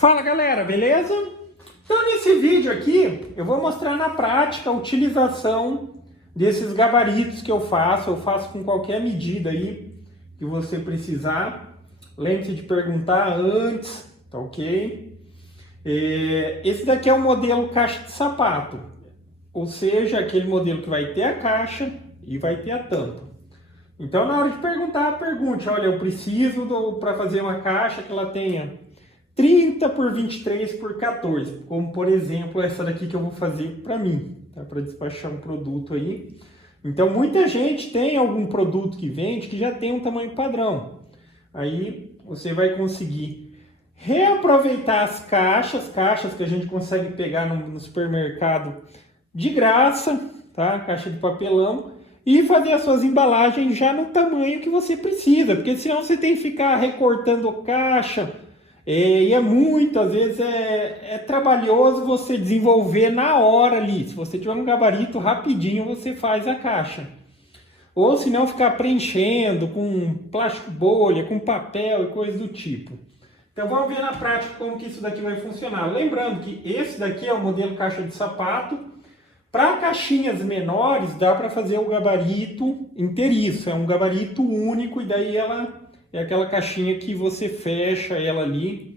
Fala galera, beleza? Então nesse vídeo aqui eu vou mostrar na prática a utilização desses gabaritos que eu faço com qualquer medida aí que você precisar. Lembre-se de perguntar antes, tá ok? Esse daqui é o modelo caixa de sapato, ou seja, aquele modelo que vai ter a caixa e vai ter a tampa. Então na hora de perguntar, pergunte, olha, eu preciso para fazer uma caixa que ela tenha 30 por 23 por 14, como por exemplo essa daqui que eu vou fazer para mim, tá? Para despachar um produto aí. Então muita gente tem algum produto que vende que já tem um tamanho padrão. Aí você vai conseguir reaproveitar as caixas que a gente consegue pegar no supermercado de graça, tá? Caixa de papelão, e fazer as suas embalagens já no tamanho que você precisa, porque senão você tem que ficar recortando caixa. E às vezes é trabalhoso você desenvolver na hora ali. Se você tiver um gabarito, rapidinho você faz a caixa. Ou se não, ficar preenchendo com plástico bolha, com papel e coisa do tipo. Então vamos ver na prática como que isso daqui vai funcionar. Lembrando que esse daqui é o modelo caixa de sapato. Para caixinhas menores dá para fazer o gabarito inteiriço. É um gabarito único e daí ela... é aquela caixinha que você fecha ela ali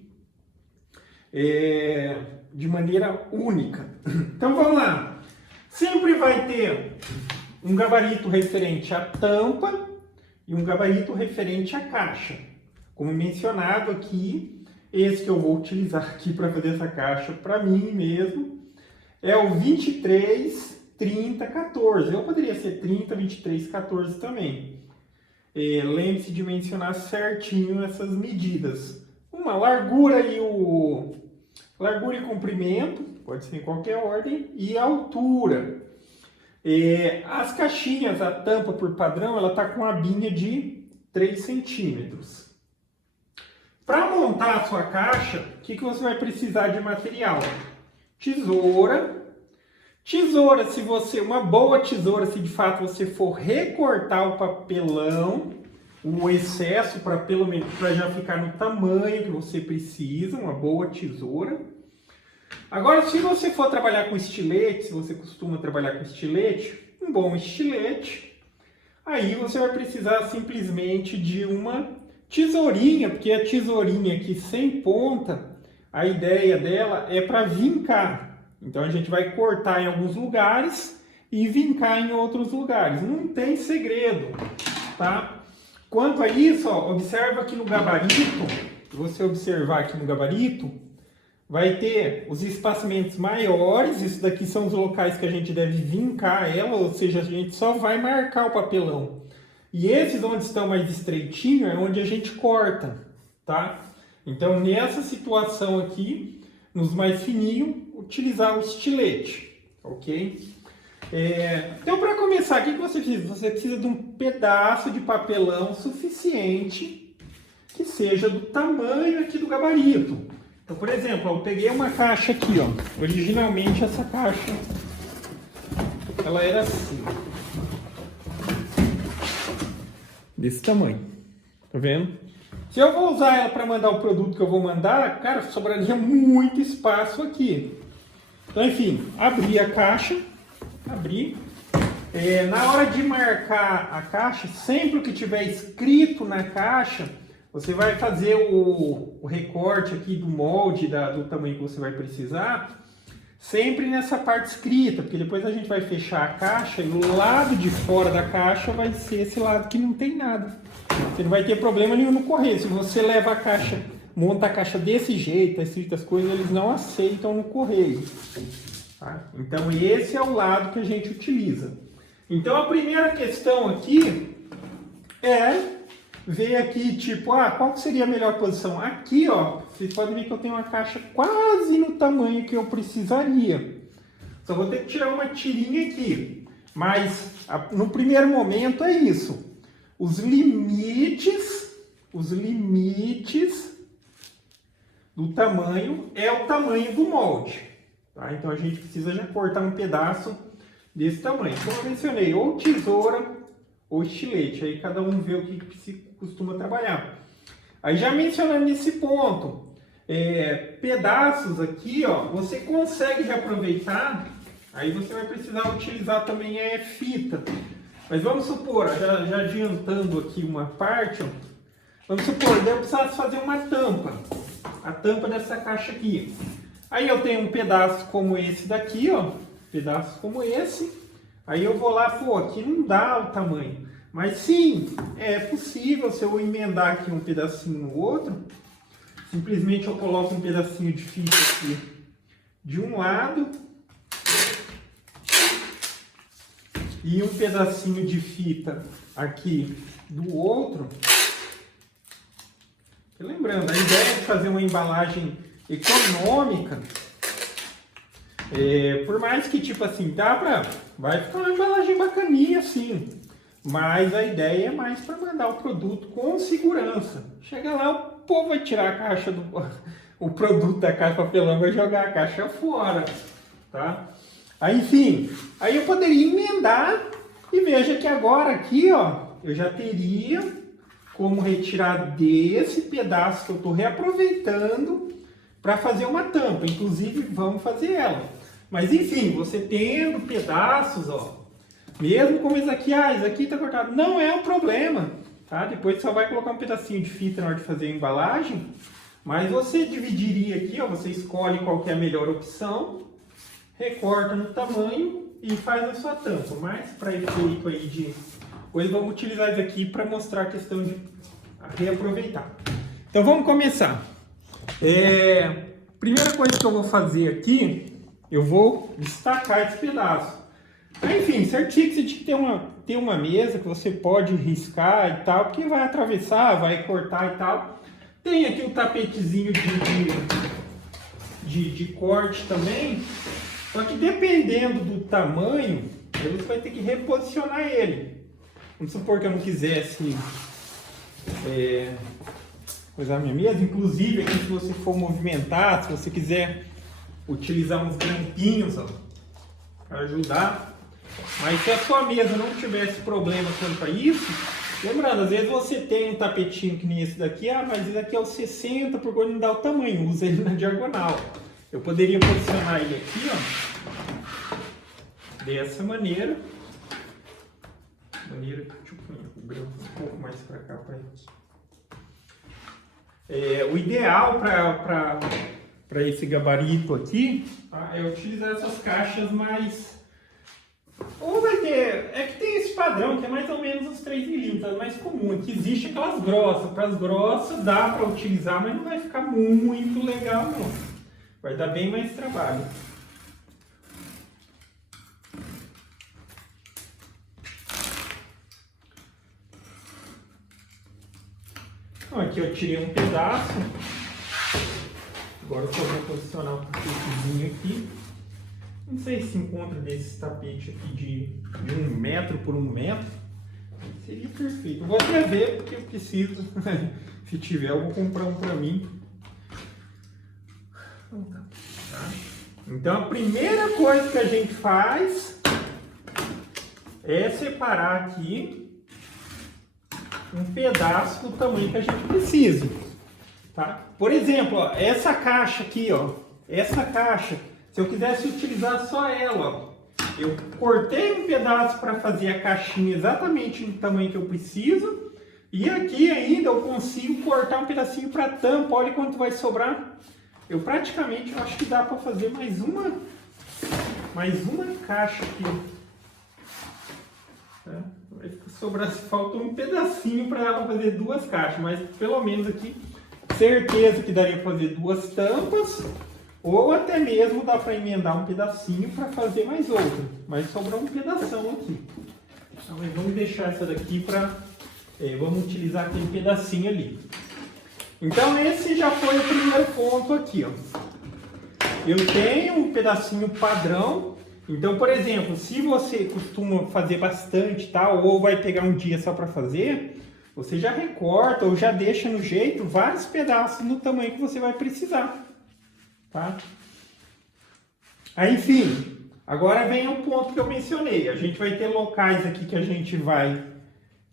de maneira única. Então vamos lá. Sempre vai ter um gabarito referente à tampa e um gabarito referente à caixa. Como mencionado aqui, esse que eu vou utilizar aqui para fazer essa caixa para mim mesmo é o 23, 30, 14. Eu poderia ser 30, 23, 14 também. Lembre-se de mencionar certinho essas medidas. Uma largura e comprimento, pode ser em qualquer ordem, e a altura. As caixinhas, a tampa por padrão, ela está com a abinha de 3 centímetros. Para montar a sua caixa, o que você vai precisar de material? Tesoura. Tesoura, uma boa tesoura, se de fato você for recortar o papelão, o excesso para já ficar no tamanho que você precisa, uma boa tesoura. Agora, se você for trabalhar com estilete, se você costuma trabalhar com estilete, um bom estilete, aí você vai precisar simplesmente de uma tesourinha, porque a tesourinha aqui sem ponta, a ideia dela é para vincar. Então a gente vai cortar em alguns lugares e vincar em outros lugares. Não tem segredo, tá? Quanto a isso, ó, observa aqui no gabarito. Se você observar aqui no gabarito, vai ter os espaçamentos maiores. Isso daqui são os locais que a gente deve vincar ela, ou seja, a gente só vai marcar o papelão. E esses onde estão mais estreitinhos é onde a gente corta, tá? Então nessa situação aqui, nos mais fininhos, utilizar o estilete, ok? Então, para começar, o que você precisa? Você precisa de um pedaço de papelão suficiente que seja do tamanho aqui do gabarito. Então, por exemplo, eu peguei uma caixa aqui, ó. Originalmente essa caixa, ela era assim, desse tamanho, tá vendo? Se eu vou usar ela para mandar o produto que eu vou mandar, cara, sobraria muito espaço aqui. Então, enfim, abri a caixa, na hora de marcar a caixa, sempre o que tiver escrito na caixa, você vai fazer o recorte aqui do molde, do tamanho que você vai precisar, sempre nessa parte escrita, porque depois a gente vai fechar a caixa e o lado de fora da caixa vai ser esse lado que não tem nada. Você não vai ter problema nenhum no correio. Se você leva a caixa, monta a caixa desse jeito, tá escrito as coisas, eles não aceitam no correio. Tá? Então esse é o lado que a gente utiliza. Então a primeira questão aqui é ver aqui, tipo, qual seria a melhor posição? Aqui, ó, vocês podem ver que eu tenho uma caixa quase no tamanho que eu precisaria. Só vou ter que tirar uma tirinha aqui. Mas no primeiro momento é isso. Os limites do tamanho é o tamanho do molde. Tá? Então a gente precisa já cortar um pedaço desse tamanho. Como eu mencionei, ou tesoura ou estilete. Aí cada um vê o que se costuma trabalhar. Aí já mencionando nesse ponto, pedaços aqui, ó, você consegue reaproveitar. Aí você vai precisar utilizar também fita. Mas vamos supor, já adiantando aqui uma parte, ó, vamos supor, eu precisasse fazer uma tampa. A tampa dessa caixa aqui. Aí eu tenho um pedaço como esse daqui, ó. Pedaço como esse. Aí eu vou lá, pô, aqui não dá o tamanho. Mas sim, é possível se eu emendar aqui um pedacinho no outro. Simplesmente eu coloco um pedacinho de fita aqui de um lado. E um pedacinho de fita aqui do outro. E lembrando, a ideia de fazer uma embalagem econômica, por mais que tipo assim, vai ficar uma embalagem bacaninha assim, mas a ideia é mais para mandar o produto com segurança. Chega lá, o povo vai tirar a caixa o produto da caixa de papelão, vai jogar a caixa fora, tá? Aí, enfim, aí eu poderia emendar e veja que agora aqui, ó, eu já teria como retirar desse pedaço que eu estou reaproveitando para fazer uma tampa. Inclusive, vamos fazer ela. Mas enfim, você tendo pedaços, ó, mesmo como esse aqui, esse aqui está cortado, não é um problema, tá? Depois só vai colocar um pedacinho de fita na hora de fazer a embalagem, mas você dividiria aqui, ó, você escolhe qual que é a melhor opção, recorta no tamanho e faz a sua tampa. Mas para efeito aí de... Hoje vamos utilizar isso aqui para mostrar a questão de reaproveitar. Então vamos começar. Primeira coisa que eu vou fazer aqui, eu vou destacar esse pedaço. Enfim, certinho que você tinha que ter uma mesa que você pode riscar e tal, porque vai atravessar, vai cortar e tal. Tem aqui o tapetezinho de corte também, só que dependendo do tamanho, você vai ter que reposicionar ele. Vamos supor que eu não quisesse coisar a minha mesa. Inclusive, aqui, se você for movimentar, se você quiser utilizar uns grampinhos para ajudar. Mas se a sua mesa não tivesse problema quanto a isso, lembrando, às vezes você tem um tapetinho que nem esse daqui, mas esse daqui é o 60, por quando não dá o tamanho, usa ele na diagonal. Eu poderia posicionar ele aqui, ó, dessa maneira. Deixa eu pôr o grampo um pouco mais para cá. O ideal para esse gabarito aqui, tá, é utilizar essas caixas mais... Ou vai ter... É que tem esse padrão que é mais ou menos uns 3 milímetros, é mais comum. Que existe aquelas grossas. Para as grossas dá para utilizar, mas não vai ficar muito legal não. Vai dar bem mais trabalho. Então, aqui eu tirei um pedaço. Agora eu só vou posicionar um tapetezinho aqui. Não sei se encontra desse tapete aqui de 1 metro por 1 metro. Seria perfeito. Eu vou até ver porque eu preciso. Se tiver, eu vou comprar um para mim. Tá? Então a primeira coisa que a gente faz é separar aqui um pedaço do tamanho que a gente precisa, tá? Por exemplo, ó, essa caixa aqui, ó, essa caixa, se eu quisesse utilizar só ela, ó, eu cortei um pedaço para fazer a caixinha exatamente no tamanho que eu preciso, e aqui ainda eu consigo cortar um pedacinho para tampa. Olha quanto vai sobrar. Eu acho que dá para fazer mais uma caixa aqui. Tá? Vai sobrar, falta um pedacinho para ela fazer 2 caixas, mas pelo menos aqui, certeza que daria para fazer 2 tampas, ou até mesmo dá para emendar um pedacinho para fazer mais outra, mas sobrou um pedação aqui. Então, vamos deixar essa daqui para... vamos utilizar aquele pedacinho ali. Então esse já foi o primeiro ponto aqui, ó. Eu tenho um pedacinho padrão. Então, por exemplo, se você costuma fazer bastante, tal, ou vai pegar um dia só para fazer, você já recorta ou já deixa no jeito vários pedaços no tamanho que você vai precisar, tá? Aí, enfim, agora vem o ponto que eu mencionei. A gente vai ter locais aqui que a gente vai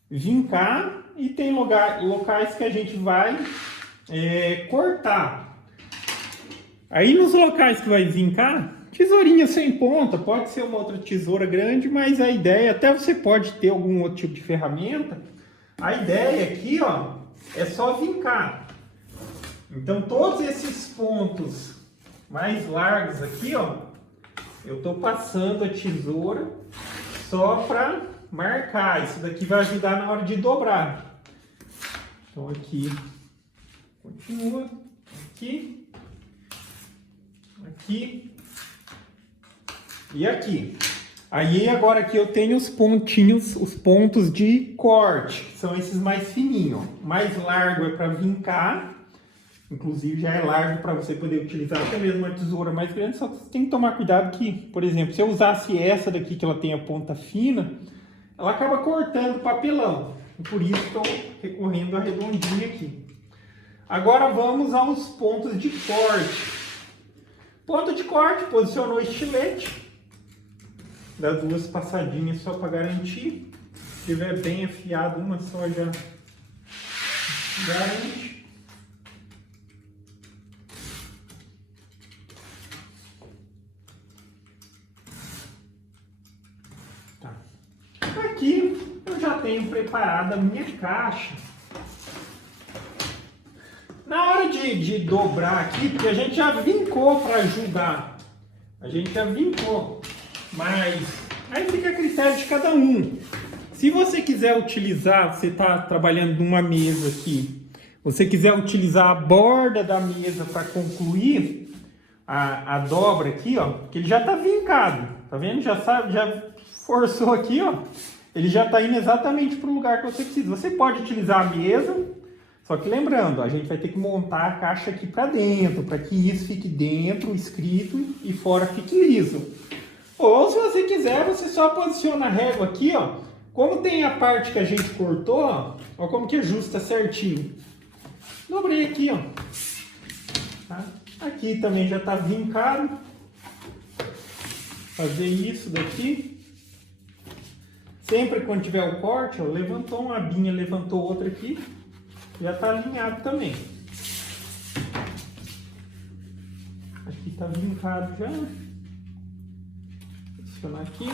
vincar e tem locais que a gente vai cortar. Aí nos locais que vai vincar, tesourinha sem ponta, pode ser uma outra tesoura grande, mas a ideia, até você pode ter algum outro tipo de ferramenta, a ideia aqui, ó, é só vincar. Então todos esses pontos mais largos aqui, ó, eu tô passando a tesoura só para marcar. Isso daqui vai ajudar na hora de dobrar. Então aqui, continua, aqui, aqui e aqui. Aí agora aqui eu tenho os pontinhos, os pontos de corte, que são esses mais fininhos. O mais largo é para vincar, inclusive já é largo para você poder utilizar até mesmo uma tesoura mais grande, só que você tem que tomar cuidado que, por exemplo, se eu usasse essa daqui que ela tem a ponta fina, ela acaba cortando o papelão. E por isso estou recorrendo à redondinha aqui. Agora vamos aos pontos de corte. Ponto de corte, posicionou o estilete. Dá 2 passadinhas só para garantir. Se estiver bem afiado, uma só já garante. Tá. Aqui eu já tenho preparada a minha caixa. Na hora de dobrar aqui, porque a gente já vincou para ajudar. A gente já vincou. Mas aí fica a critério de cada um. Se você quiser utilizar, você está trabalhando numa mesa aqui, você quiser utilizar a borda da mesa para concluir a dobra aqui, ó, que ele já está vincado, tá vendo? Já sabe, já forçou aqui, ó, ele já está indo exatamente para o lugar que você precisa. Você pode utilizar a mesa, só que lembrando, a gente vai ter que montar a caixa aqui para dentro, para que isso fique dentro, escrito, e fora fique liso. Ou se você quiser, você só posiciona a régua aqui, ó. Como tem a parte que a gente cortou, ó como que ajusta certinho. Dobrei aqui, ó. Tá? Aqui também já tá vincado. Fazer isso daqui. Sempre quando tiver o corte, ó, levantou uma abinha, levantou outra aqui. Já tá alinhado também. Aqui tá vincado já. Posicionar aqui.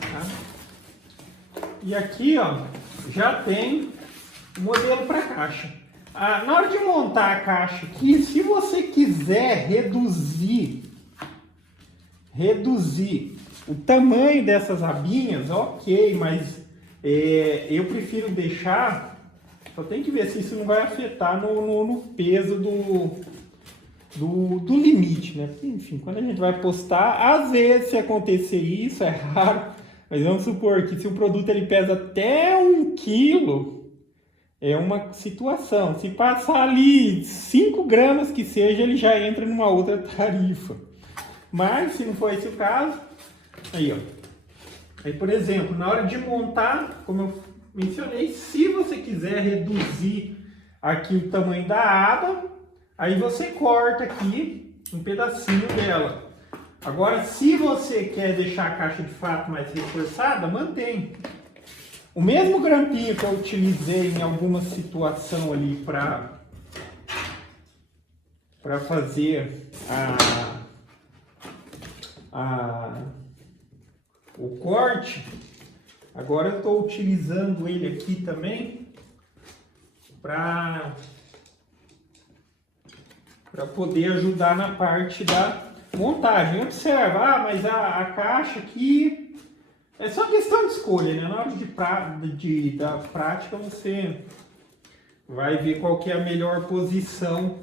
Tá? E aqui, ó, já tem o modelo para caixa. Na hora de montar a caixa aqui, se você quiser reduzir o tamanho dessas abinhas, ok, mas eu prefiro deixar, só tem que ver se isso não vai afetar no peso do limite, né? Porque, enfim, quando a gente vai postar, às vezes se acontecer isso, é raro, mas vamos supor que se o produto ele pesa até 1 quilo, é uma situação. Se passar ali 5 gramas que seja, ele já entra numa outra tarifa. Mas se não for esse o caso, aí ó. Aí, por exemplo, na hora de montar, como eu mencionei, se você quiser reduzir aqui o tamanho da aba, aí você corta aqui um pedacinho dela. Agora, se você quer deixar a caixa de fato mais reforçada, mantém. O mesmo grampinho que eu utilizei em alguma situação ali para fazer o corte, agora eu estou utilizando ele aqui também para poder ajudar na parte da montagem. Observa, mas a caixa aqui é só questão de escolha, né? Na hora da prática você vai ver qual que é a melhor posição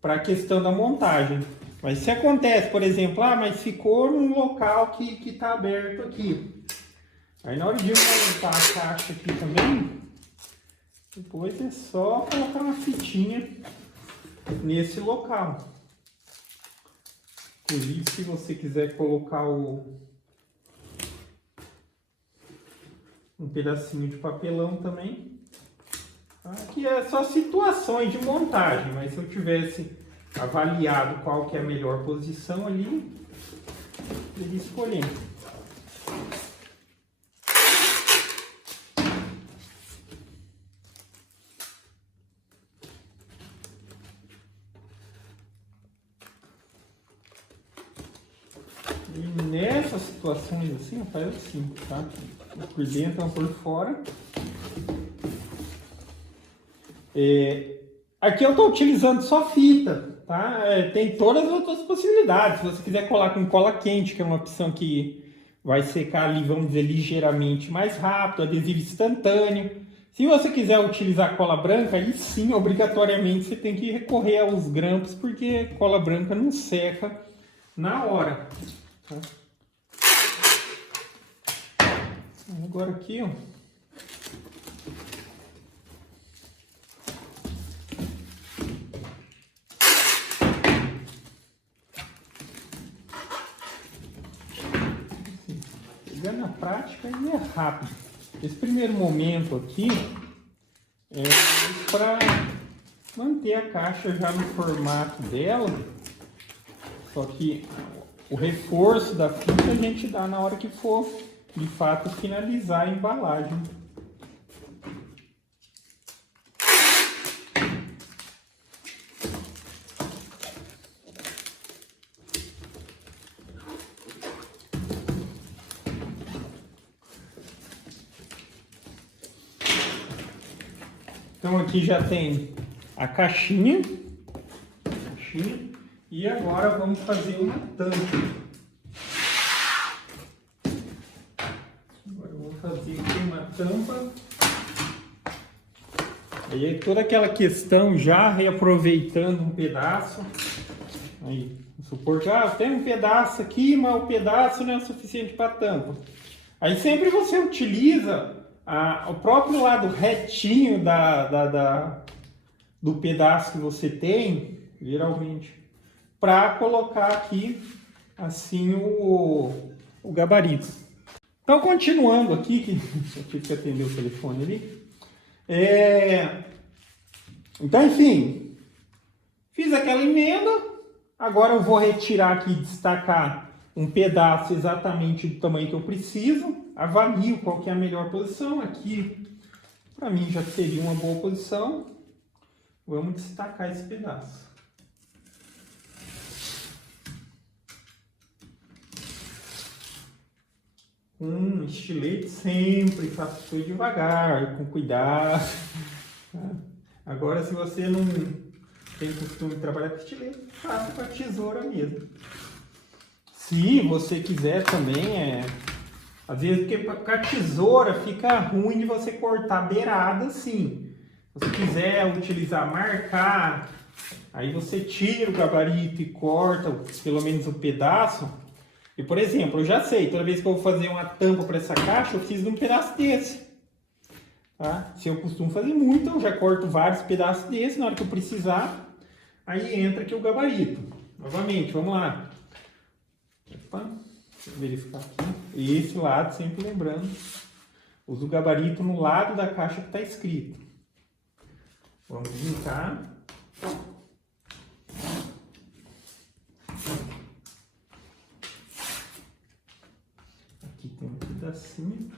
para a questão da montagem. Mas se acontece, por exemplo, mas ficou num local que está aberto aqui. Aí na hora de montar a caixa aqui também, depois é só colocar uma fitinha nesse local. Inclusive, se você quiser colocar um pedacinho de papelão também. Aqui é só situações de montagem, mas se eu tivesse avaliado qual que é a melhor posição ali, ele escolhendo. E nessas situações assim, faz assim, tá? Por dentro ou por fora. Aqui eu estou utilizando só fita, tá? Tem todas as outras possibilidades. Se você quiser colar com cola quente, que é uma opção que vai secar ali, vamos dizer, ligeiramente mais rápido, adesivo instantâneo. Se você quiser utilizar cola branca, aí sim, obrigatoriamente você tem que recorrer aos grampos, porque cola branca não seca na hora. Tá? Agora aqui, ó. Na prática ele é rápido. Esse primeiro momento aqui é para manter a caixa já no formato dela, só que o reforço da fita a gente dá na hora que for de fato finalizar a embalagem. Então aqui já tem a caixinha, e agora vamos fazer uma tampa. Agora eu vou fazer aqui uma tampa. Aí toda aquela questão já reaproveitando um pedaço. Aí, vamos supor que tem um pedaço aqui, mas o pedaço não é o suficiente para a tampa. Aí sempre você utiliza o próprio lado retinho do pedaço que você tem, geralmente, para colocar aqui assim o gabarito. Então, continuando aqui, que eu tive que atender o telefone ali. Então, enfim, fiz aquela emenda. Agora eu vou retirar aqui e destacar um pedaço exatamente do tamanho que eu preciso. Avalio qual que é a melhor posição. Aqui, para mim, já seria uma boa posição. Vamos destacar esse pedaço. Com estilete sempre, faça tudo devagar, com cuidado. Agora, se você não tem costume de trabalhar com estilete, faça com a tesoura mesmo. Se você quiser também, às vezes porque com a tesoura fica ruim de você cortar beirada assim. Se você quiser utilizar, marcar, aí você tira o gabarito e corta pelo menos um pedaço. E, por exemplo, eu já sei, toda vez que eu vou fazer uma tampa para essa caixa, eu fiz de um pedaço desse. Tá? Se eu costumo fazer muito, eu já corto vários pedaços desse na hora que eu precisar. Aí entra aqui o gabarito. Novamente, vamos lá. Opa, deixa eu verificar aqui. Esse lado, sempre lembrando. Usa o gabarito no lado da caixa que está escrito. Vamos juntar. Aqui tem um pedacinho.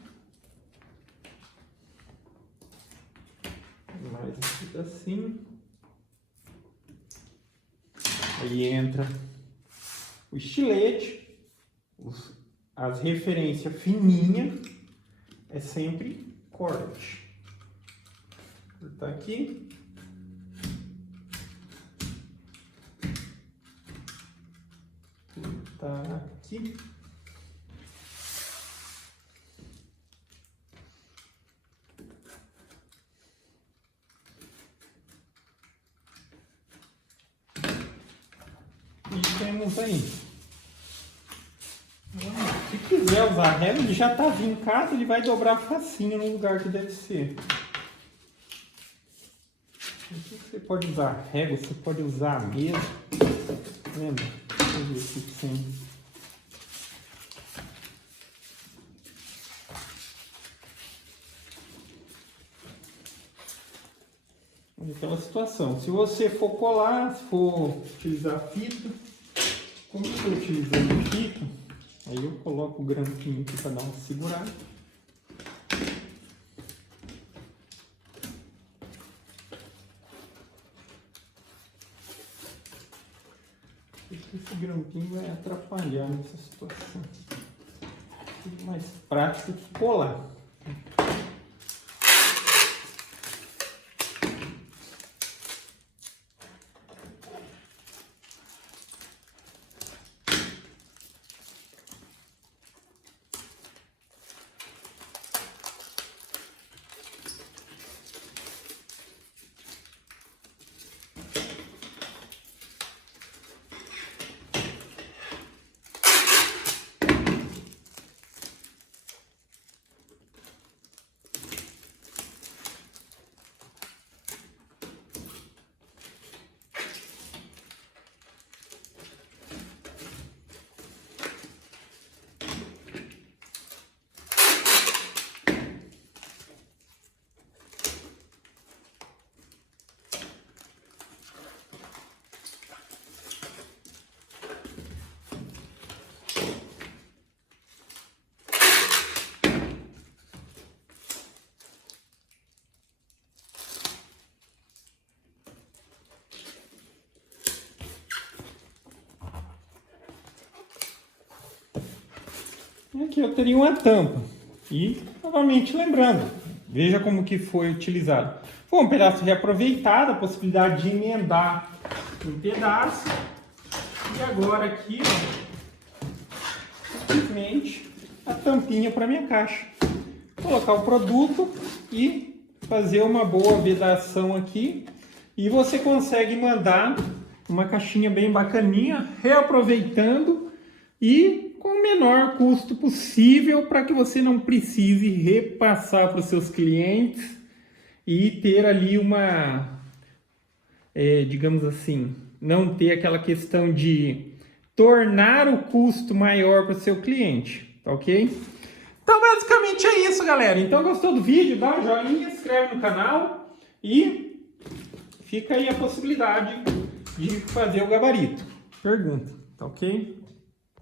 Mais um pedacinho. Aí entra o estilete. As referências fininhas. É sempre corte. Cortar aqui. Cortar aqui. E temos aí. Se quiser usar régua, ele já está vincado, ele vai dobrar facinho no lugar que deve ser. Você pode usar régua, você pode usar a mesa. Lembra? Deixa eu ver aqui sem. Aquela situação. Se você for colar, se for utilizar fita, como eu estou utilizando fita, aí eu coloco o grampinho aqui para dar uma segurada. Esse grampinho vai atrapalhar nessa situação. É mais prático que colar. Aqui eu teria uma tampa e, novamente lembrando, veja como que foi utilizado. Foi um pedaço reaproveitado, a possibilidade de emendar um pedaço. E agora aqui, ó, simplesmente a tampinha para minha caixa. Colocar o produto e fazer uma boa vedação aqui. E você consegue mandar uma caixinha bem bacaninha, reaproveitando e com o menor custo possível para que você não precise repassar para os seus clientes e ter ali uma, digamos assim, não ter aquela questão de tornar o custo maior para o seu cliente, tá ok? Então basicamente é isso, galera. Então gostou do vídeo? Dá um joinha, se inscreve no canal e fica aí a possibilidade de fazer o gabarito. Pergunta, tá ok?